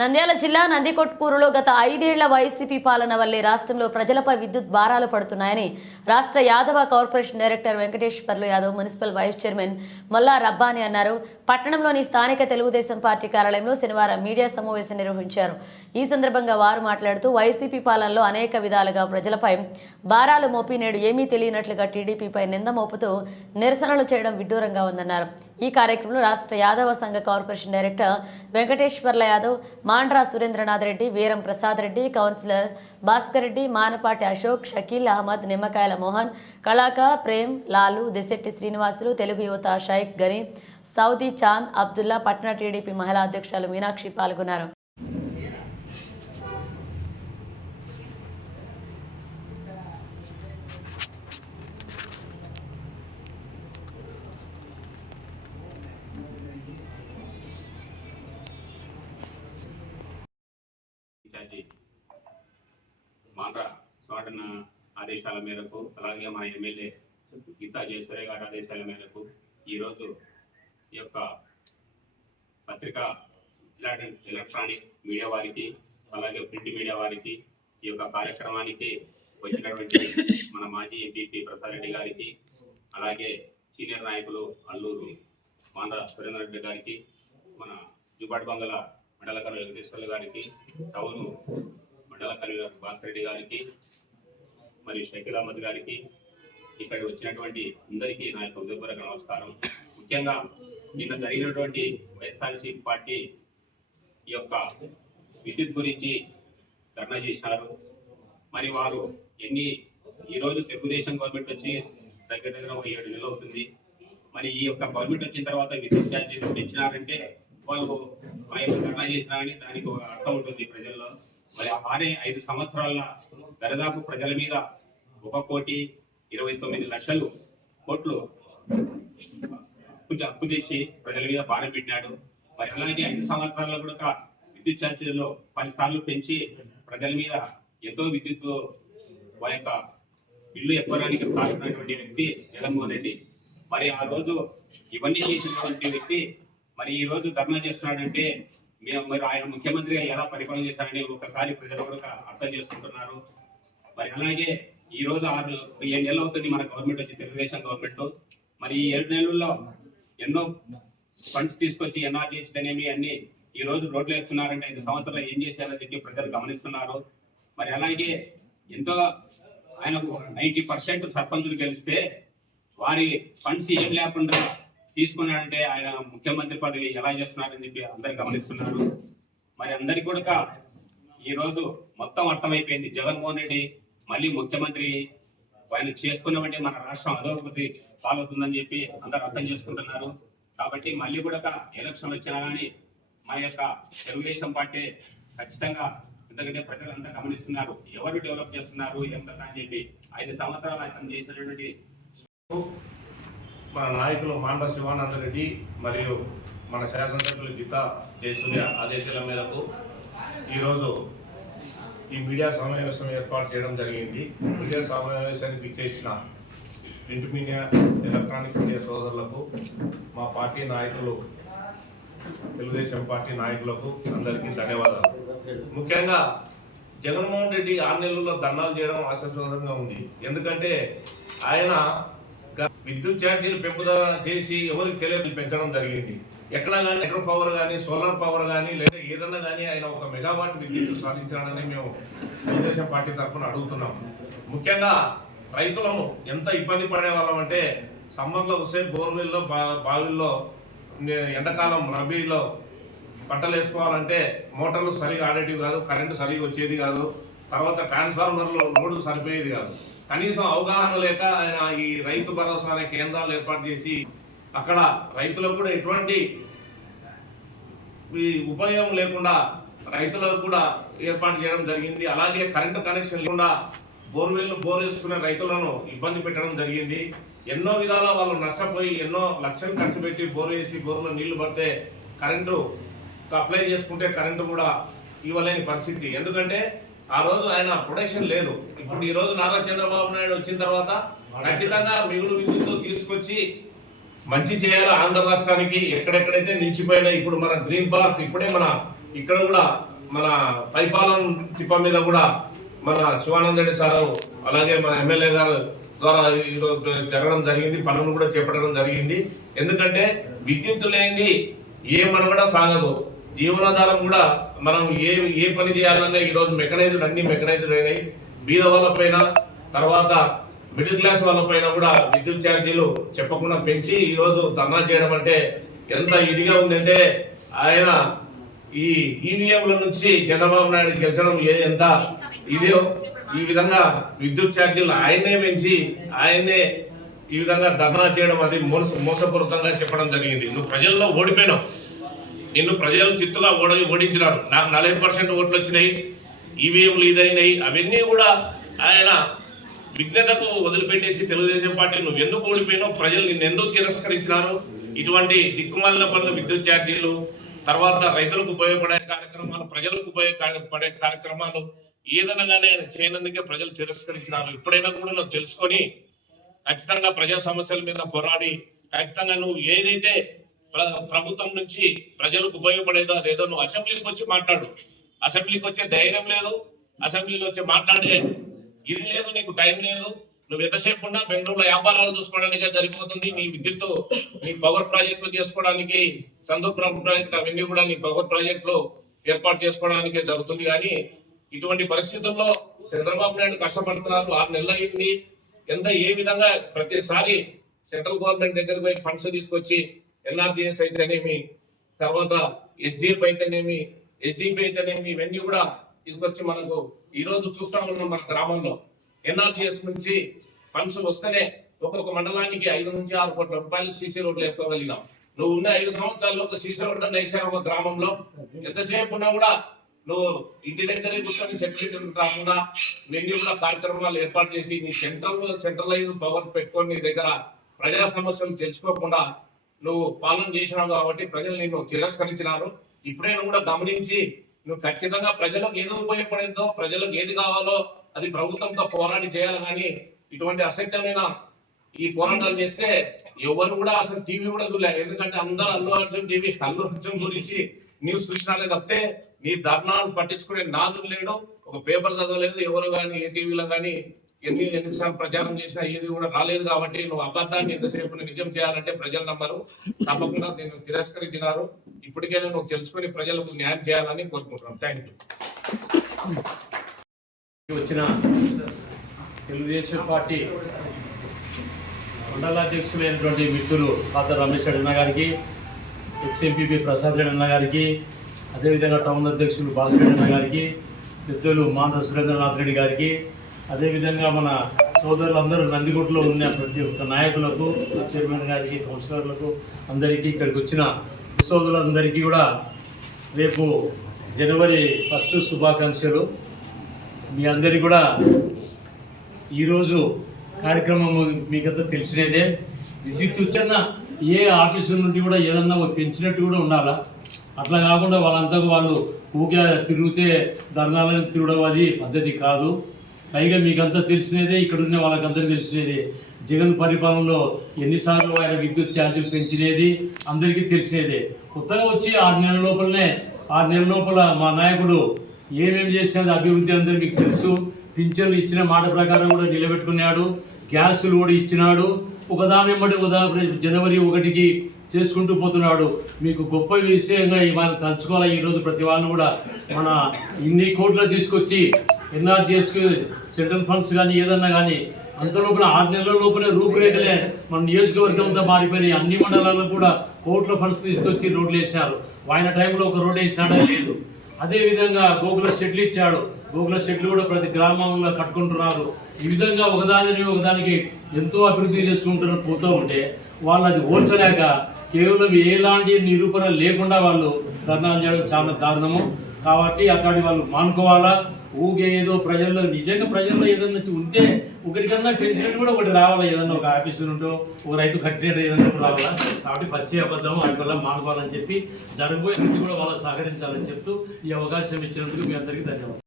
నంద్యాల జిల్లా నందికొట్కూరులో గత 5 ఏళ్ల వైసీపీ పాలన వల్లే రాష్ట్రంలో ప్రజలపై విద్యుత్ భారాలు పడుతున్నాయని రాష్ట్ర Yadava corporation director Venkateswarlu Yadav municipal vice chairman Molla Rabbani అన్నారు. పట్టణంలోని స్థానిక తెలుగుదేశం పార్టీ కార్యాలయంలో శనివారం మీడియా సమావేశం నిర్వహించారు. ఈ సందర్భంగా వారు మాట్లాడుతూ వైసీపీ పాలనలో అనేక విధాలుగా ప్రజలపై భారాలు మోపి నేడు ఏమీ తెలియనట్లుగా టీడీపీపై నింద మోపుతూ నిరసనలు చేయడం విడ్డూరంగా ఉందన్నారు. ఈ కార్యక్రమంలో రాష్ట్ర యాదవ సంఘ corporation director Venkateswarlu Yadav, Mandra Surendranath Reddy, Veeram Prasad Reddy, councillor Bhaskar Reddy, Manapati Ashok, Shakeel Ahmed, Nimmakayala Mohan, కళాక Prem, Lalu, దిశెట్టి Srinivasulu, Telugu యువత షైక్ గని, సౌదీ చాంద్, అబ్దుల్లా, పట్టణ టీడీపీ మహిళా అధ్యక్షులు మీనాక్షి పాల్గొన్నారు. మాండ్రా స్వాటన ఆదేశాల మేరకు, అలాగే మా ఎమ్మెల్యే గీతా జయసూర్య గారి ఆదేశాల మేరకు ఈరోజు ఈ యొక్క పత్రికా ఎలక్ట్రానిక్ మీడియా వారికి, అలాగే ప్రింట్ మీడియా వారికి ఈ యొక్క కార్యక్రమానికి వచ్చినటువంటి మన మాజీ ఎంపీ ప్రసాద్ రెడ్డి గారికి, అలాగే సీనియర్ నాయకులు అల్లూరు మాండ్రా సురేంద్ర రెడ్డి గారికి, మన జుబాట్ బంగళ మండల కన్వీనర్ వెంకటేశ్వర్లు గారికి, టౌన్ మండల కన్వీనర్ భాస్కర్ రెడ్డి గారికి, మరియు షకీల్ అహ్మద్ గారికి, ఇక్కడ వచ్చినటువంటి అందరికీ నా యొక్క హృదయపూర్వక నమస్కారం. ముఖ్యంగా నిన్న జరిగినటువంటి వైఎస్ఆర్సీపీ పార్టీ ఈ యొక్క విద్యుత్ గురించి ధర్నా చేసినారు. మరి వారు ఈరోజు తెలుగుదేశం గవర్నమెంట్ వచ్చి దగ్గర 7 నెలలు అవుతుంది. మరి ఈ యొక్క గవర్నమెంట్ వచ్చిన తర్వాత విద్యుత్ ఛార్జీలు పెంచినారంటే వాళ్ళు ఆ యొక్క ధర్నా చేసినారని దానికి ఒక అర్థం ఉంటుంది ప్రజల్లో. మరి వారే 5 సంవత్సరాల దరిదాపు ప్రజల మీద 1,29,00,000 కోట్లు అప్పు చేసి ప్రజల మీద భారం పెట్టినాడు. మరి అలాగే 5 సంవత్సరాల్లో కూడా విద్యుత్ ఛార్జీలలో 10 సార్లు పెంచి ప్రజల మీద ఎంతో విద్యుత్ యొక్క బిల్లు ఎక్కువడానికి కారణమైనటువంటి వ్యక్తి జగన్మోహన్ రెడ్డి. మరి ఆ రోజు ఇవన్నీ చేసినటువంటి వ్యక్తి మరి ఈ రోజు ధర్నా చేస్తున్నాడంటే మరి ఆయన ముఖ్యమంత్రిగా ఎలా పరిపాలన చేశారని ఒకసారి ప్రజలు కూడా అర్థం చేసుకుంటున్నారు. మరి అలాగే ఈ రోజు 7 నెలలు అవుతుంది మన గవర్నమెంట్ వచ్చి, తెలుగుదేశం గవర్నమెంట్. మరి ఈ 7 నెలల్లో ఎన్నో ఫండ్స్ తీసుకొచ్చి ఎన్ఆర్జీహెచ్దనేవి అన్ని ఈ రోజు రోడ్లు వేస్తున్నారంటే 5 సంవత్సరాలు ఏం చేశారని చెప్పి ప్రజలు గమనిస్తున్నారు. మరి అలాగే ఎంతో ఆయనకు 90% సర్పంచులు గెలిస్తే వారి ఫండ్స్ ఏం లేకుండా తీసుకున్నాడంటే ఆయన ముఖ్యమంత్రి పదవి ఎలా చేస్తున్నారని చెప్పి అందరు గమనిస్తున్నారు. మరి అందరికి కూడా ఈ రోజు మొత్తం అర్థమైపోయింది, జగన్మోహన్ రెడ్డి మళ్ళీ ముఖ్యమంత్రి ఆయన చేసుకున్నామంటే మన రాష్ట్రం అధోగతి పాలవుతుందని చెప్పి అందరు అర్థం చేసుకుంటున్నారు. కాబట్టి మళ్ళీ కూడా ఎలక్షన్ వచ్చినా కానీ మన యొక్క తెలుగుదేశం పార్టీ ఖచ్చితంగా, ఎందుకంటే ప్రజలంతా గమనిస్తున్నారు ఎవరు డెవలప్ చేస్తున్నారు ఎంత అని చెప్పి. 5 సంవత్సరాలు ఆయన చేసినటువంటి మన నాయకులు మాండ్రా శివానంద రెడ్డి మరియు మన శాసనసభ్యులు గీతా జయసూర్య ఆదేశాల మేరకు ఈరోజు ఈ మీడియా సమావేశం ఏర్పాటు చేయడం జరిగింది. మీడియా సమావేశానికి ఇచ్చేసిన ప్రింట్ మీడియా, ఎలక్ట్రానిక్ మీడియా సోదరులకు, మా పార్టీ నాయకులు, తెలుగుదేశం పార్టీ నాయకులకు అందరికీ ధన్యవాదాలు. ముఖ్యంగా జగన్మోహన్ రెడ్డి 6 నెలల్లో ధర్నాలు చేయడం ఆశాస్పదంగా ఉంది. ఎందుకంటే ఆయన విద్యుత్ ఛార్జీలు పెంపుదల చేసి ఎవరికి తెలియదు పెంచడం జరిగింది. ఎక్కడ కానీ హైడ్రో పవర్ కానీ, సోలార్ పవర్ కానీ, లేదా ఏదన్నా కానీ ఆయన 1 మెగావాట్ విద్యుత్ సాధించాలని మేము తెలుగుదేశం పార్టీ తరఫున అడుగుతున్నాం. ముఖ్యంగా రైతులను ఎంత ఇబ్బంది పడే వాళ్ళం అంటే, సమ్మర్లో వస్తే బోర్వెల్లో, బావిల్లో, ఎండాకాలం రబీలో పంటలు వేసుకోవాలంటే మోటార్లు సరిగా ఆడేటివి కాదు, కరెంటు సరిగా వచ్చేది కాదు, తర్వాత ట్రాన్స్ఫార్మర్లు లోడు సరిపోయేది కాదు. కనీసం అవగాహన లేక ఆయన ఈ రైతు భరోసా అనే కేంద్రాలు ఏర్పాటు చేసి అక్కడ రైతులకు కూడా ఎటువంటి ఉపయోగం లేకుండా రైతులకు కూడా ఏర్పాటు చేయడం జరిగింది. అలాగే కరెంటు కనెక్షన్ లేకుండా బోర్ వేసుకునే రైతులను ఇబ్బంది పెట్టడం జరిగింది. ఎన్నో విధాలా వాళ్ళు నష్టపోయి ఎన్నో లక్షలు ఖర్చు పెట్టి బోర్ వేసి బోర్లో నీళ్లు పడితే కరెంటు అప్లై చేసుకుంటే కరెంటు కూడా ఇవ్వలేని పరిస్థితి. ఎందుకంటే ఆ రోజు ఆయన ప్రొడక్షన్ లేదు. ఇప్పుడు ఈ రోజు నారా చంద్రబాబు నాయుడు వచ్చిన తర్వాత ఖచ్చితంగా మిగులు విద్యుత్తు తీసుకొచ్చి మంచి చేయాలి ఆంధ్ర రాష్ట్రానికి. ఎక్కడెక్కడైతే నిలిచిపోయినా ఇప్పుడు మన గ్రీన్ పార్క్, ఇప్పుడే మన ఇక్కడ కూడా మన పైపాలెం తిప్ప మీద కూడా మన శివానంద రెడ్డి సారు అలాగే మన ఎమ్మెల్యే గారు ద్వారా ఈరోజు జరగడం జరిగింది, పనులు కూడా చేపట్టడం జరిగింది. ఎందుకంటే విద్యుత్ లేనిది ఏ మనుగడ సాగదు, జీవనాధారం కూడా మనం ఏ పని చేయాలన్నా ఈరోజు మెకనైజ్డ్, అన్ని మెకనైజ్డ్ అయినాయి. బీద వాళ్ళపైన తర్వాత మిడిల్ క్లాస్ వాళ్ళపైన కూడా విద్యుత్ ఛార్జీలు చెప్పకుండా పెంచి ఈరోజు ధర్నా చేయడం అంటే ఎంత ఇదిగా ఉందంటే ఆయన ఈ ఈవీఎంల నుంచి చంద్రబాబు నాయుడు గెలిచడం ఎంత ఇదో ఈ విధంగా విద్యుత్ ఛార్జీలు ఆయనే పెంచి ఆయనే ఈ విధంగా ధర్నా చేయడం అది మోసపూరితంగా చెప్పడం జరిగింది. నువ్వు ప్రజల్లో ఓడిపోయినావు, నిన్ను ప్రజలు చిత్తుగా ఓడించినారు. నాకు 40% ఓట్లు వచ్చినాయి, ఈవీఎంలు ఇదైనాయి, అవన్నీ కూడా ఆయన విఘ్నతకు వదిలిపెట్టేసి తెలుగుదేశం పార్టీ నువ్వు ఎందుకు ఓడిపోయినావు, ప్రజలు నిన్ను ఎందుకు తిరస్కరించినారు, ఇటువంటి దిక్కుమాలిన పనులు విద్యుత్ ఛార్జీలు, తర్వాత రైతులకు ఉపయోగపడే కార్యక్రమాలు, ప్రజలకు ఉపయోగపడే కార్యక్రమాలు ఏదైనా కానీ ఆయన చేయనందుకే ప్రజలు తిరస్కరించినారు. ఇప్పుడైనా కూడా నువ్వు తెలుసుకొని ఖచ్చితంగా ప్రజా సమస్యల మీద పోరాడి ఖచ్చితంగా నువ్వు ఏదైతే ప్రభుత్వం నుంచి ప్రజలకు ఉపయోగపడేదో అదేదో నువ్వు అసెంబ్లీకి వచ్చి మాట్లాడు. అసెంబ్లీకి వచ్చే ధైర్యం లేదు, అసెంబ్లీలో వచ్చి మాట్లాడే ఇది లేదు, నీకు టైం లేదు. నువ్వు ఎంతసేపు ఉన్నా బెంగళూరులో వ్యాపారాలు చూసుకోవడానికే సరిపోతుంది. నీ విద్యుత్, నీ పవర్ ప్రాజెక్టులు చేసుకోవడానికి, సందూర్ ప్రాజెక్ట్ అవన్నీ కూడా నీ పవర్ ప్రాజెక్టులు ఏర్పాటు చేసుకోవడానికే జరుగుతుంది. కానీ ఇటువంటి పరిస్థితుల్లో చంద్రబాబు నాయుడు కష్టపడుతున్నారు. 6 నెలలు అయింది. ఏ విధంగా ప్రతిసారి సెంట్రల్ గవర్నమెంట్ దగ్గర పోయి ఫండ్స్ తీసుకొచ్చి ఎన్ఆర్జీఎస్ అయితేనేమి, తర్వాత ఎస్డిఎఫ్ అయితేనేమి, ఎస్డిపి అయితేనేమి, ఇవన్నీ కూడా తీసుకొచ్చి మనకు ఈ రోజు చూస్తా ఉన్నాం. మన గ్రామంలో ఎన్ఆర్జీఎస్ నుంచి ఫండ్స్ వస్తేనే ఒక్కొక్క మండలానికి 5 నుంచి 6 కోట్ల రూపాయలు సీసీ రోడ్లు వేసుకోగలిగినాం. నువ్వు ఉన్న 5 సంవత్సరాల్లో ఒక సీసీ రోడ్డు వేసావు ఒక గ్రామంలో. ఎంతసేపు ఉన్నా కూడా నువ్వు ఇంటి దగ్గరే కూర్చొని సెక్రటరీ కాకుండా ఇవన్నీ కూడా కార్యక్రమాలు ఏర్పాటు చేసి నీ సెంట్రలైజ్ పవర్ పెట్టుకొని నీ దగ్గర ప్రజా సమస్యలు తెలుసుకోకుండా నువ్వు పాలన చేసినావు కాబట్టి ప్రజలు నిన్ను తిరస్కరించినారు. ఇప్పుడైనా కూడా గమనించి నువ్వు ఖచ్చితంగా ప్రజలకు ఏది ఉపయోగపడేదో, ప్రజలకు ఏది కావాలో అది ప్రభుత్వంతో పోరాడి చేయాలి. కానీ ఇటువంటి అసత్యమైన ఈ పోరాటాలు చేస్తే ఎవరు కూడా అసలు టీవీ కూడా చూడలేదు. ఎందుకంటే అందరూ అల్లు అర్జున్ గురించి న్యూస్ చూసినారే తప్పితే నీ ధర్నాలు పట్టించుకునే నాదులు లేడు, ఒక పేపర్ చదవలేదు ఎవరు కానీ, ఏ టీవీలో కానీ ఎన్నిసార్లు ప్రచారం చేసినా ఏది కూడా రాలేదు. కాబట్టి నువ్వు అబద్ధాన్ని ఎంతసేపు నిజం చేయాలంటే ప్రజలు నమ్మరు. తప్పకుండా నేను తిరస్కరించినారు. ఇప్పటికైనా నువ్వు తెలుసుకుని ప్రజలకు న్యాయం చేయాలని కోరుకుంటున్నాను. Thank you. వచ్చిన తెలుగుదేశం పార్టీ మండల అధ్యక్షులైనటువంటి మిత్రులు పాత రమేష్ అన్న గారికి, ఎక్స్ఎంపీపీ ప్రసాద్ రెడ్డి అన్న గారికి, అదేవిధంగా టౌన్ అధ్యక్షులు భాస్కర్ అన్న గారికి, పెద్దలు మాండ్ర సురేంద్రనాథ్ రెడ్డి గారికి, అదేవిధంగా మన సోదరులందరూ నందిగుట్లో ఉన్న ప్రతి ఒక్క నాయకులకు, చైర్మన్ గారికి, కౌన్సిలర్లకు అందరికీ, ఇక్కడికి వచ్చిన సోదరులందరికీ కూడా రేపు జనవరి 1 శుభాకాంక్షలు. మీ అందరికీ కూడా ఈరోజు కార్యక్రమం మీకంతా తెలిసినదే. విద్యుత్ వచ్చిన ఏ ఆఫీసు నుండి కూడా ఏదన్నా పెంచినట్టు కూడా ఉండాలా. అట్లా కాకుండా వాళ్ళంతకు వాళ్ళు ఊకే తిరిగితే ధర్నాలని తిరగడం అది పద్ధతి కాదు. పైగా మీకంతా తెలిసినదే, ఇక్కడ ఉన్న వాళ్ళకందరికీ తెలిసినదే. జగన్ పరిపాలనలో ఎన్నిసార్లు ఆయన విద్యుత్ ఛార్జీలు పెంచినది అందరికీ తెలిసినదే. కొత్తగా వచ్చి 6 నెలల లోపలనే 6 నెలల లోపల మా నాయకుడు ఏమేమి చేసినది అభివృద్ధి అందరూ మీకు తెలుసు. పింఛన్లు ఇచ్చిన మాట ప్రకారం కూడా నిలబెట్టుకున్నాడు, గ్యాసులు కూడా ఇచ్చినాడు. ఒకదాని వెంబడి జనవరి 1కి చేసుకుంటూ పోతున్నాడు. మీకు గొప్ప విషయంగా ఇవాళ తలుచుకోవాలి. ఈరోజు ప్రతి వాళ్ళు కూడా మన ఇన్ని కోట్లు తీసుకొచ్చి ఎన్ఆర్జీఎస్కి సెంట్రల్ ఫండ్స్ కానీ ఏదన్నా కానీ అంత లోపల 6 నెలల లోపలే రూపురేఖలే మన నియోజకవర్గం అంతా మారిపోయి అన్ని మండలాలకు కూడా కోట్ల ఫండ్స్ తీసుకొచ్చి రోడ్లు వేసారు. ఆయన టైంలో ఒక రోడ్డు వేసినాడా లేదు. అదేవిధంగా గోకుల షెడ్లు ఇచ్చాడు. గోకుల షెడ్లు కూడా ప్రతి గ్రామంలో కట్టుకుంటున్నారు. ఈ విధంగా ఒకదానికి ఎంతో అభివృద్ధి చేసుకుంటున్న పోతూ ఉంటే వాళ్ళు అది ఓర్చలేక కేవలం ఎలాంటి నిరూపణ లేకుండా వాళ్ళు ధర్నాలు చేయడం చాలా దారుణము. కాబట్టి అట్లాంటి వాళ్ళు మానుకోవాలా. ఊగే ఏదో ప్రజల్లో నిజంగా ప్రజల్లో ఏదన్నా ఉంటే ఒకరికన్నా పెంచినట్టు కూడా ఒకటి రావాలా. ఏదన్నా ఒక ఆఫీసు నుండో ఒక రైతు కట్టినట్టు ఏదన్నా రావాలా. కాబట్టి పచ్చి అబద్ధం వాటి మానుకోవాలని చెప్పి జరగబోయే కూడా వాళ్ళు సహకరించాలని చెప్తూ ఈ అవకాశం ఇచ్చినందుకు మీ అందరికీ ధన్యవాదాలు.